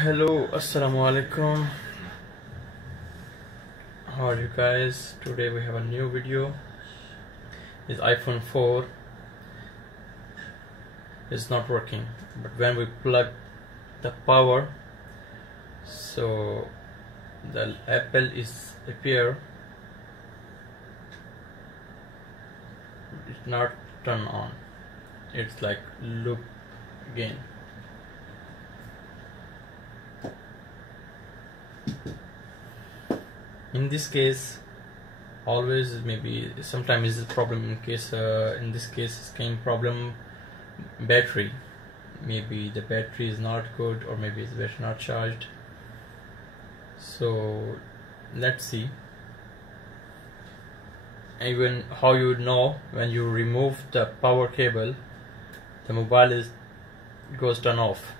Hello, assalamu alaikum. How are you guys? Today we have a new video. This iPhone 4 is not working, but when we plug the power, so the Apple is appear, it's not turn on, it's like loop again. In this case, always maybe sometimes is a problem. In case in this case it's kind of problem battery. Maybe the battery is not good, or maybe it's battery not charged. So let's see. Even how you know when you remove the power cable, the mobile goes turn off.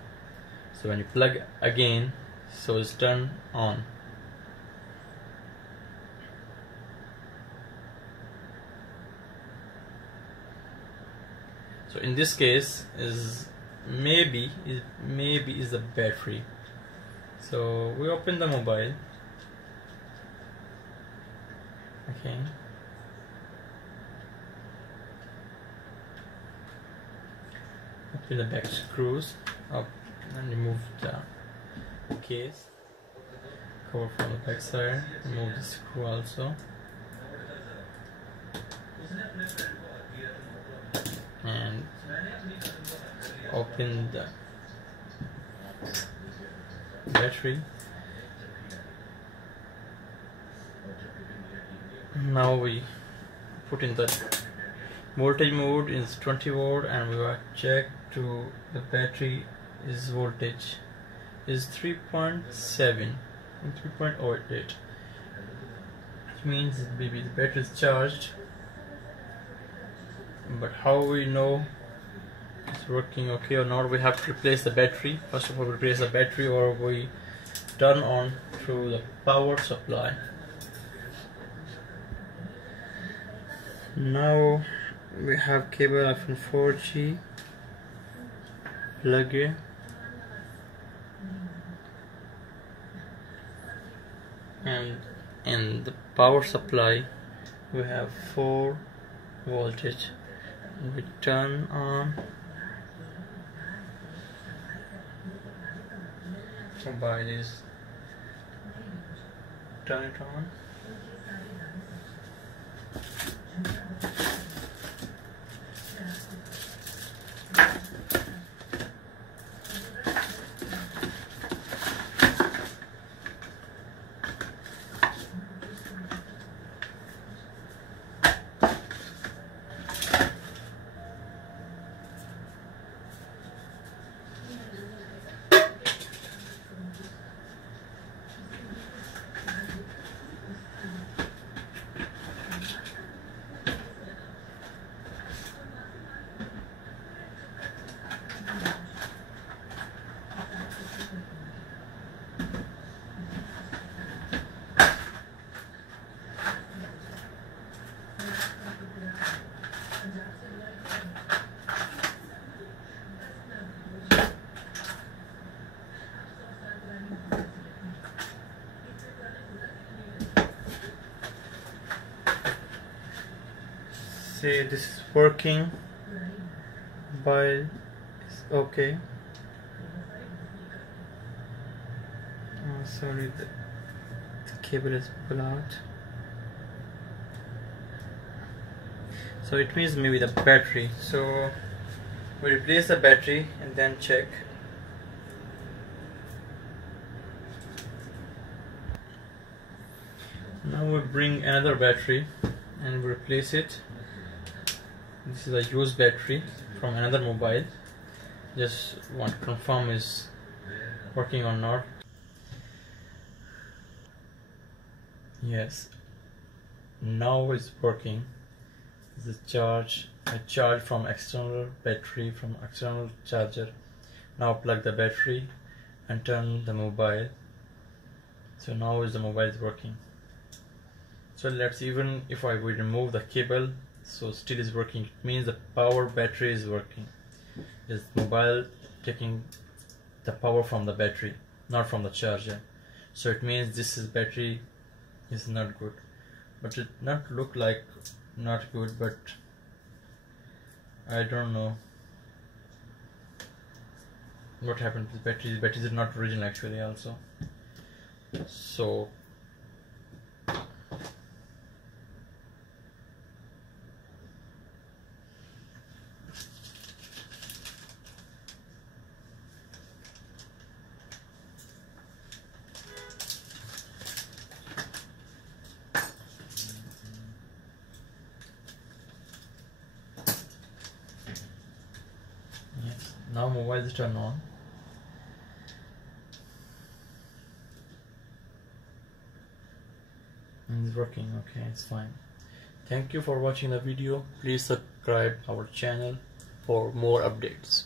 So when you plug again, so it's turn on. So in this case is maybe is the battery. So we open the mobile. Okay. Open the back screws up and remove the case cover from the back side. Remove the screw also. And open the battery. Now we put in the voltage mode is 20 volt, and we will check to the battery is voltage is 3.7 and 3.08. It means maybe the battery is charged. But how we know it's working okay or not? We have to replace the battery. First of all, replace the battery, or we turn on through the power supply. Now we have cable iPhone 4G plug in, and in the power supply we have 4 voltage. We turn on mobile is turn it on. Say this is working, mobile is okay. Oh, sorry, the cable is pulled out. So it means maybe the battery. So we replace the battery and then check. Now we bring another battery and we replace it. This is a used battery from another mobile. Just want to confirm is working or not. Yes, now it's working. This is charge. I charge from external battery, from external charger. Now plug the battery and turn the mobile. So now is the mobile is working. So let's, even if I will remove the cable, so still is working. It means the power battery is working. Is mobile taking the power from the battery. not from the charger. So it means this is battery is not good, but it not look like not good, but I don't know what happened with batteries. Batteries are not original actually also. So now mobile is turned on. And it's working. Okay, it's fine. Thank you for watching the video. Please subscribe our channel for more updates.